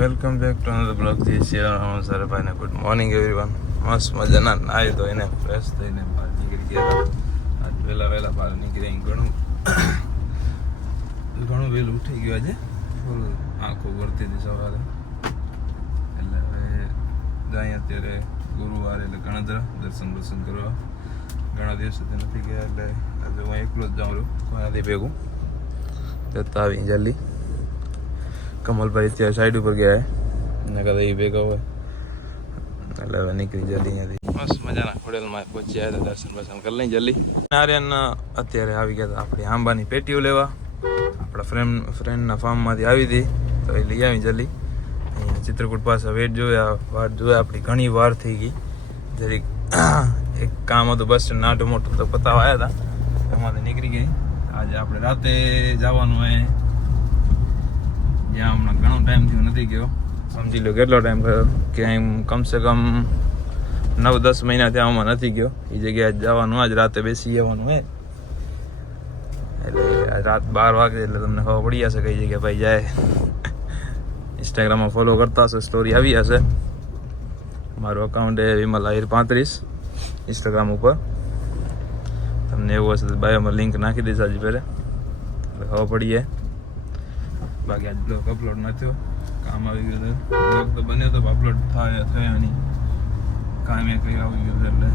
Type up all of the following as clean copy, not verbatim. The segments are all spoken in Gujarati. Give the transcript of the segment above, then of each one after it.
Welcome back to another blog. જય શ્રી રામ સર ભાઈને ગુડ મોર્નિંગ એવરીવન. મસ્ત મજાના નાહી તો એને ફ્રેશ થઈને બહાર નીકળી ગયા. આજ વહેલા બહાર નીકળી ઘણું વહેલું ઉઠી ગયું આજે. ફૂલ આંખો વળતી હતી સવારે. એટલે હવે જાય અત્યારે ગુરુવાર એટલે ગણતરા દર્શન કરવા. ઘણા દિવસોથી નથી ગયા એટલે આજે હું એકલો જ જાઉં છું, કોઈ નથી ભેગું. જતા આવી જલ્દી. કમલભાઈ અત્યારે સાઈડ ઉપર ગયા ને કદાચ એ ભેગા હોય એટલે હવે નીકળી જલ્દી અહીંયાથી. મસ્ત મજાના ખોડેલમાં પહોંચ્યા હતા, દર્શન કરી લઈ જલ્દી. આર્યન અત્યારે આવી ગયા હતા આપણી આંબાની પેટીઓ લેવા. આપણા ફ્રેન્ડના ફાર્મમાંથી આવી હતી તો એ લઈ આવી જલ્દી. અહીંયા ચિત્રકૂટ પાસે વાટ જોયા આપણી ઘણી વાર થઈ ગઈ. જરીક એક કામ હતું બસ સ્ટેન્ડ નાટું મોટું તો પતાવા આવ્યા હતા, એમાંથી નીકળી ગઈ. આજે આપણે રાતે જવાનું હોય જ્યાં હમણાં ઘણો ટાઈમ થયો નથી ગયો. સમજી લો કેટલો ટાઈમ થયો કે કમસે કમ 9-10 મહિના ત્યાં આમાં નથી ગયો. એ જગ્યાએ જવાનું આજ રાતે બેસી જવાનું હોય એટલે રાત 12 વાગે એટલે તમને ખબર પડી જશે કઈ જગ્યાએ ભાઈ જાય. ઇન્સ્ટાગ્રામમાં ફોલો કરતા હશે, સ્ટોરી આવી હશે. મારું અકાઉન્ટ એ વિમલ આહિર 35 ઇન્સ્ટાગ્રામ ઉપર. તમને એવું હશે તો બાયોમાં લિંક નાખી દઈશ આજે પહેલે એટલે ખબર પડી જાય. બાકી આજ બ્લોગ અપલોડ ન થયો, કામ આવી ગયું હતું. બ્લોગ તો બન્યો તો અપલોડ થયો નહીં, કામ એ કંઈ આવી ગયું એટલે.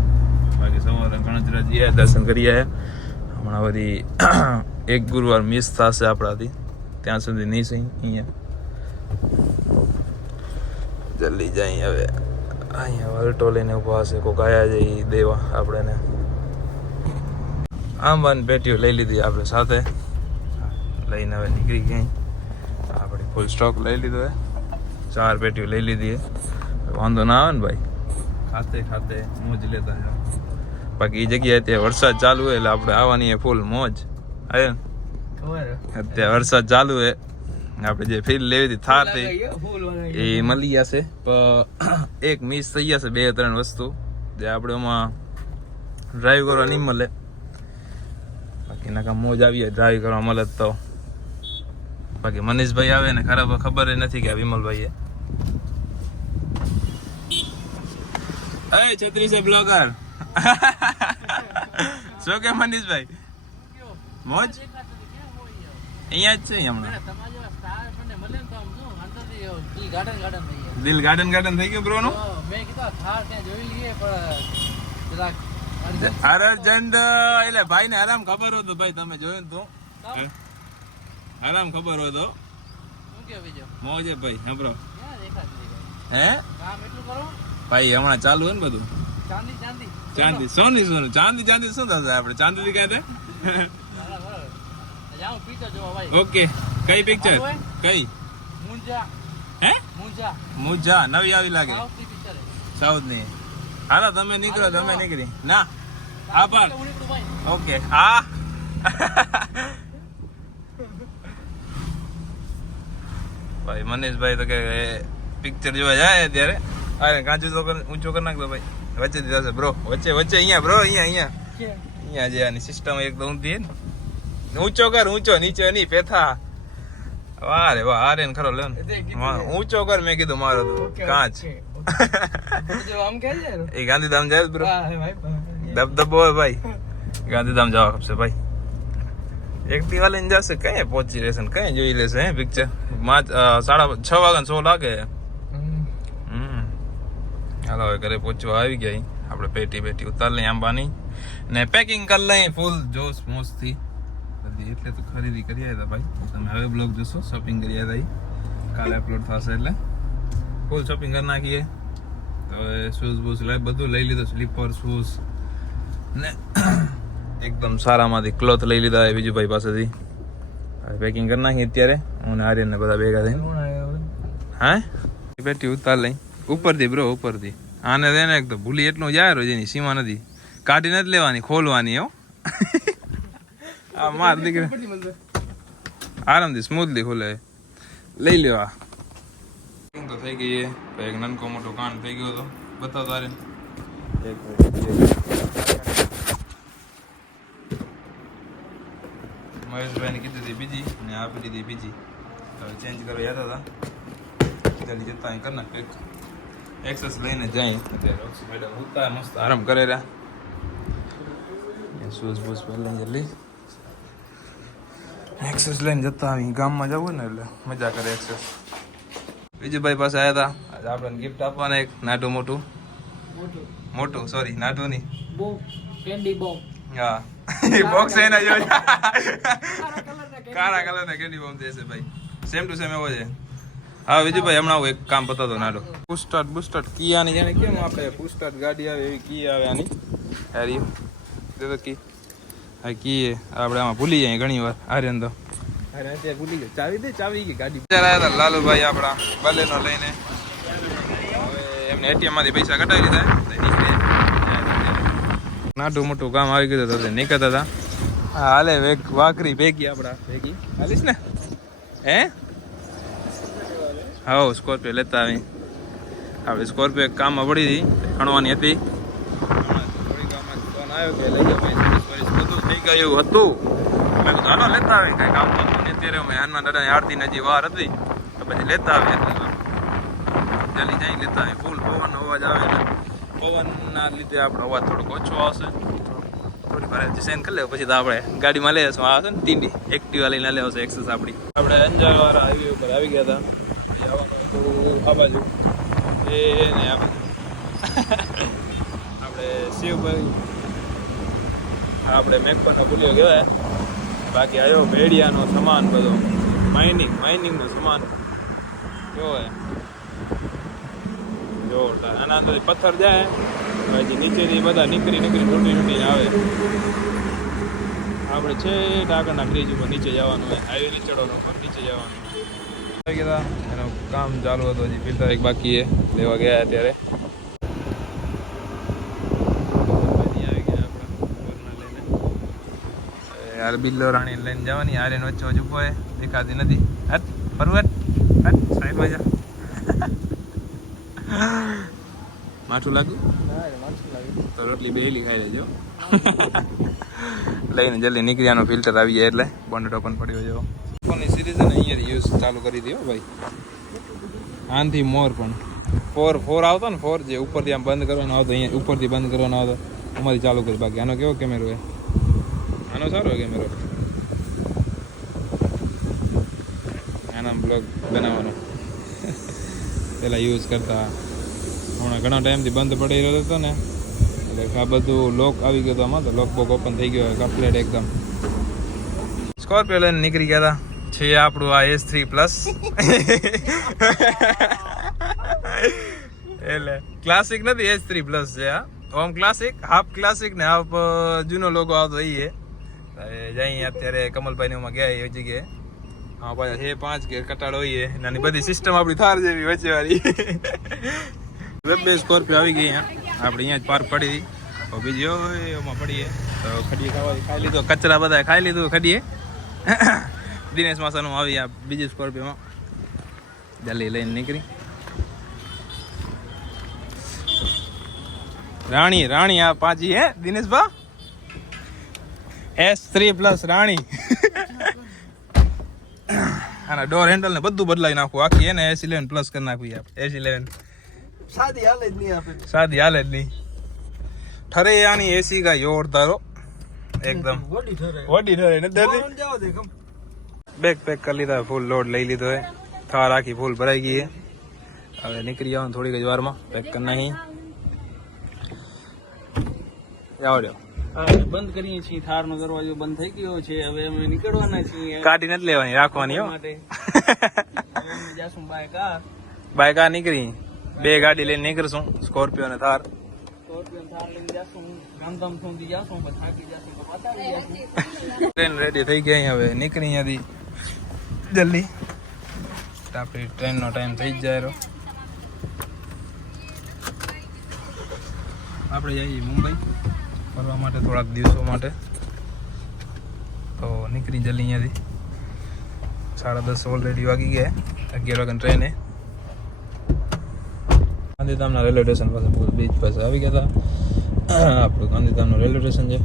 બાકી સવારે ગણતરા જઈએ, દર્શન કરી આવ્યા. હમણાં વળી એક ગુરુવાર મિસ થશે આપણાથી, ત્યાં સુધી નહીં સહી. અહીંયા જલ્દી જાય. હવે અહીંયા વલટો લઈને ઊભા હશે, કોઈ ગયા જઈ દેવા આપણે. આંબાની પેટીઓ લઈ લીધી આપણે સાથે, લઈને હવે નીકળી ગયા. આપણે ફૂલ સ્ટોક લઈ લીધો હે, 4 પેટીઓ લઈ લીધી હે. વાંધો ના આવે ને ભાઈ, ખાતે મોજ લેતા જાઓ. બાકી એ જગ્યાએ અત્યારે વરસાદ ચાલુ હોય એટલે આપણે આવવાની ફૂલ મોજ. અત્યારે વરસાદ ચાલુ હે, આપણે જે ફીલ લેવી હતી થાર થઈ એ મળી જશે. પણ એક મિસ થઈ જશે, 2-3 વસ્તુ જે આપણે એમાં ડ્રાઈવ કરવા નહીં મળે. બાકી ના કામ મોજ આવીએ ડ્રાઈવ કરવા મળે તો. બાકી મનીષભાઈ આવે ને ખબર નથી કે વિમલભાઈ એ છત્રી છે બ્લોગર. શું કે મનીષભાઈ મોજ અહીંયા જ છે હમણાં. દિલ ગાર્ડન થઈ ગયું બ્રો નું. અરજંડ એટલે ભાઈ ને આરામ ખબર હતું. ભાઈ તમે જોયું તો આરામ ખબર હોય તો મોજે ભાઈ. સાંભળો હે ભાઈ હમણાં ચાલુ હોય ને બધું ચાંદી સોનું ચાંદી શું થશે આપણે ચાંદી ક્યાં ઓકે. કઈ પિક્ચર કઈ હે મુંજા નવી આવી લાગે સાઉથ ની. હાલો તમે નીકળો, તમે નીકળી ના આભાર. ઓકે હા ભાઈ મનીષભાઈ તો કે પિક્ચર જોવા જાય અત્યારે. અરે કાચું તો ઊંચો કરી નાખતો ભાઈ, વચ્ચે દીધા બ્રો, વચ્ચે અહીંયા બ્રો, અહીંયા જે આની સિસ્ટમ એક તો ઊંધી ને. ઊંચો કર, ઊંચો નીચે નહીં પેથા. વાહ રે વાહ, આરે ખરો લે ઊંચો કર. મેં કીધું મારો કાચ એ ગાંધીધામ જાય બ્રો. દબદબો હોય ભાઈ, ગાંધીધામ જવા ખપશે ભાઈ. એક્ટિવા લઈને જશે, કઈ પહોંચી રહેશે ને કઈ જોઈ લેશે હે પિક્ચર. 6:30 વાગે શો લાગે. હાલો હવે ઘરે પહોંચવા આવી ગયા. આપણે પેટી ઉતાર લઈ આંબાની ને પેકિંગ કરી લઈ ફૂલ જોશ મોશ થી. એટલે તો ખરીદી કરી આવ્યા ભાઈ. તમે હવે બ્લોગ જોશો, શોપિંગ કરી આવ્યા. કાલે અપલોડ થશે એટલે ફૂલ શોપિંગ કરી નાખીએ. તો શૂઝ બૂઝ બધું લઈ લીધું, સ્લીપર શૂઝ ને એકદમ સારામાંથી ક્લોથ લઈ લીધા બીજું ભાઈ પાસેથી. હવે પેકિંગ કરી નાખી અત્યારે હું ને આર્યન ને બધા ભેગા થઈને. હા પેટી ઉતાર લઈ ઉપરથી બ્રો, ઉપરથી. આને દે ને એક તો ભૂલી એટલું જાય રોજ, એની સીમા નથી. કાઢી નથી લેવાની, ખોલવાની હો. આ માર દીકરા આરામથી સ્મૂથલી ખોલે. લઈ લેવા તો થઈ ગઈ. એક નાનકો મોટો કાન થઈ ગયો હતો, બતાવ તારે. મહેશભાઈને કીધી હતી બીજી ને આપી દીધી બીજી. હવે ચેન્જ કરવા યાદ હતા. જલ્દી જતા અહીં કરી નાખ એક્સેસ લઈને જાય અત્યારે રોક્સી મેડમ ઉતા મસ્ત આરામ કરે રહ્યા શૂઝ બૂઝ પહેલાં જલ્દી એક્સેસ લઈને જતા આવી ગામમાં જવું ને એટલે મજા કરે એક્સેસ બીજું ભાઈ પાસે આવ્યા હતા આજે આપણને ગિફ્ટ આપવાના એક નાટું મોટું સોરી નાટું નહીં કેન્ડી બોમ્બ હા બોક્સ એના જો કાળા કલરના કેન્ડી બોમ્બ દેશે ભાઈ સેમ ટુ સેમ એવો છે હા વિજયભાઈ હમણાં હું એક કામ બતાવતો નાટો પુસ્ટાર્ટ કિયાની જાણે કેમ આપણે પુસ્ટાર્ટ ગાડી આવે એવી કી આવે આની હારી દેતો કી હા કી આપણે આમાં ભૂલી જાય ઘણી વાર આર્યન તો અરે અત્યારે ભૂલી જાય ચાવી ગઈ ગાડી આવ્યા હતા લાલુભાઈ આપણા બલેનો લઈને હવે એમને એટીએમ માંથી પૈસા કઢાવી લીધા નાટું મોટું કામ આવી ગયું હતું નીકળતા હતા હા હાલે વાકરી ભેગી આપણા ભેગી હાલીશ ને હે હા સ્કોર્પિયો લેતા આવી આપણે સ્કોર્પિયો એક કામમાં પડી હતી ખણવાની હતી થોડી કામમાં ફોન આવ્યો કે લઈ જાઓ બધું થઈ ગયું હતું મેં કીધું હાલો લેતા આવે કાંઈ કામ હતું ને અત્યારે અમે હનુમાન દાદાની આરતી હજી વાર હતી તો પછી લેતા આવે એટલી વાર જલ્દી જઈ લેતા આવે ફૂલ પવનનો અવાજ આવે એટલે પવનના લીધે આપણો અવાજ થોડોક ઓછો આવશે થોડી વાર ડિસાઇન કરી લેવું પછી તો આપણે ગાડીમાં લઈ જશું આવશે ને તીંડી એક્ટિવા લઈને લઈ આવશે એક્સેસ આપણી આપણે અંજારવાળા હાઈવે ઉપર આવી ગયા હતા આ બાજુ એ ને આ બાજુ આપણે શિવભાઈ આપણે મેકપરનો પુલિયો કહેવાય બાકી આવ્યો ભેડિયાનો સામાન બધો માઇનિંગનો સામાન કેવો હોય જોરદાર આના અંદર પથ્થર જાય પછી નીચેથી બધા નીકળી છૂટીને આવે આપણે છે આગળના બ્રિજ ઉપર નીચે જવાનું હોય હાઈવે નીચેડોનો ઉપર નીચે જવાનું આવી ગયા એનું કામ ચાલુ હતું હજી ફિલ્ટર એક બાકી લેવા ગયા અત્યારે યાર બિલ્લો રાણી લઈને જવાની યાર એનો વચ્ચે ઉભો હોય દેખાતી નથી હટ ફરવટ હટ સાઈડ બાજુ માઠું લાગ્યું તો રોટલી બેલી ખાઈ લેજો લઈને જલ્દી નીકળ્યાનો ફિલ્ટર આવી જાય એટલે બોન્ડ ટોકન પડ્યો જો ફોનની સિરીઝ ને અહીંયાથી યુઝ ચાલુ કરી દો ભાઈ આનથી મોર પણ ફોર આવતો ને ફોર જે ઉપરથી આમ બંધ કરવાનો આવતો અહીંયા ઉપરથી બંધ કરવાનો આવતો અમારી ચાલુ કરી બાકી આનો કેવો કેમેરો હોય આનો સારો કેમેરો આના બ્લોગ બનાવવાનો પેલા યુઝ કરતા હમણાં ઘણા ટાઈમથી બંધ પડી રહ્યો હતો ને એટલે આ બધું લોક આવી ગયો હતો આમાં તો લોક બોક ઓપન થઈ ગયો કમ્પ્લીટ એકદમ સ્કોર્પિયો લઈને નીકળી ગયા હતા છે આપણું આ S3 પ્લસ એટલે ક્લાસિક નથી S3 પ્લસ છે આ ઓમ ક્લાસિક હાફ ક્લાસિક ને હાફ જૂનો લોગો આવતો એ જઈ અત્યારે કમલભાઈ માં ગયા એ જગ્યાએ હા પાછા છે 5 ગેર કટાડો હોય નાની બધી સિસ્ટમ આપણી થાર જેવી વચ્ચે વાળી બે સ્કોર્પિયો આવી ગઈ આપણે અહીંયા જ પાર્ક પડી હતી તો બીજી એમાં પડીએ તો ખડીએ ખાઈ લીધો કચરા બધા ખાઈ લીધું ખડીએ દિનેશ માસાનું આવી આ બીજી સ્કોર્પિયોમાં જલ્દી લઈને નીકળી રાણી આ પાછી હે દિનેશ ભા S3 પ્લસ રાણી આના ડોર હેન્ડલ ને બધું બદલાવી નાખવું આખી એને S11 પ્લસ કરી નાખવી આપણે S11 સાદી હાલે જ નહીં ઠરે આની એસી કા જોરદારો એકદમ વડી ઠરે ને બેગ પેક કરી લીધા ફૂલ લોડ લઈ લીધો હે થાર આખી ફૂલ ભરાઈ ગઈ હે હવે નીકળી જવાનું થોડીક જ વારમાં પેક કરી નાખી આવડ્યો બંધ કરીએ છીએ થારનો દરવાજો બંધ થઈ ગયો છે હવે અમે નીકળવાના છીએ કાઢી નથી લેવાની રાખવાની હો માટે જાસું બાય કાર નીકળી બે ગાડી લઈને નીકળશું સ્કોર્પિયો ને થાર લઈને જાસું ગામધામ સુધી જાસું પછી થાકી જાસું તો પતાવી જાસું ટ્રેન રેડી થઈ ગઈ હવે નીકળી અહીંયાથી જલ્દી આપણી ટ્રેનનો ટાઈમ થઈ જ જાય આપણે જઈએ મુંબઈ ફરવા માટે થોડાક દિવસો માટે તો નીકળી જલ્દી અહીંયાથી 10:30 ઓલરેડી વાગી ગયા 11 વાગ્યાની ટ્રેને ગાંધીધામના રેલવે સ્ટેશન પાસે બીચ પાસે આવી ગયા હતા આપણું ગાંધીધામનું રેલવે સ્ટેશન છે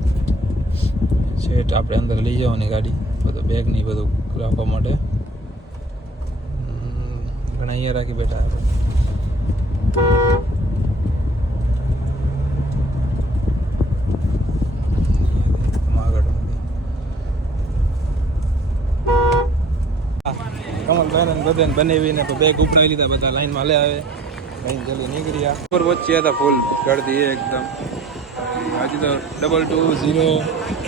સેટ આપણે અંદર લઈ જવાની ગાડી બધું બેગ ની બધું રાખવા માટે ઘણા અહીંયા રાખી બેઠા છે. કમલભાઈ ને બધાને બનાવીને તો બેગ ઉપડાવી લીધા, બધા લાઈનમાં લે આવે લાઈન જલ્દી નીકળ્યા. ઉપર પહોંચ્યા હતા ફૂલ ચડતી એકદમ. હજી તો 220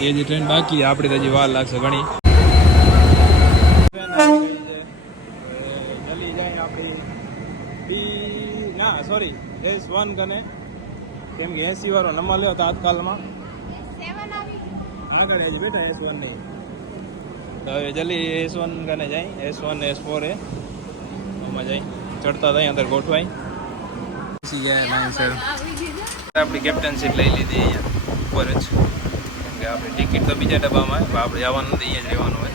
એ જે ટ્રેન બાકી છે, આપણી તો હજી વાર લાગશે ઘણી. જલ્દી જાય આપણી ના સોરી S1 કને, કેમ કે 80 વાળો નંબર લ્યો તાત્કાલમાં આગળ હજી બેઠા S1 નહીં. તો હવે જલ્દી S1 કને જાય, S1 ને S4 એ આમાં જાય ચડતા થાય અંદર ગોઠવાય. આપણી કેપ્ટનશીપ લઈ લીધી અહીંયા ઉપર જ, કેમ કે આપણી ટિકિટ તો બીજા ડબ્બામાં, આપણે જવાનું નથી, અહીંયા જ રહેવાનું હોય.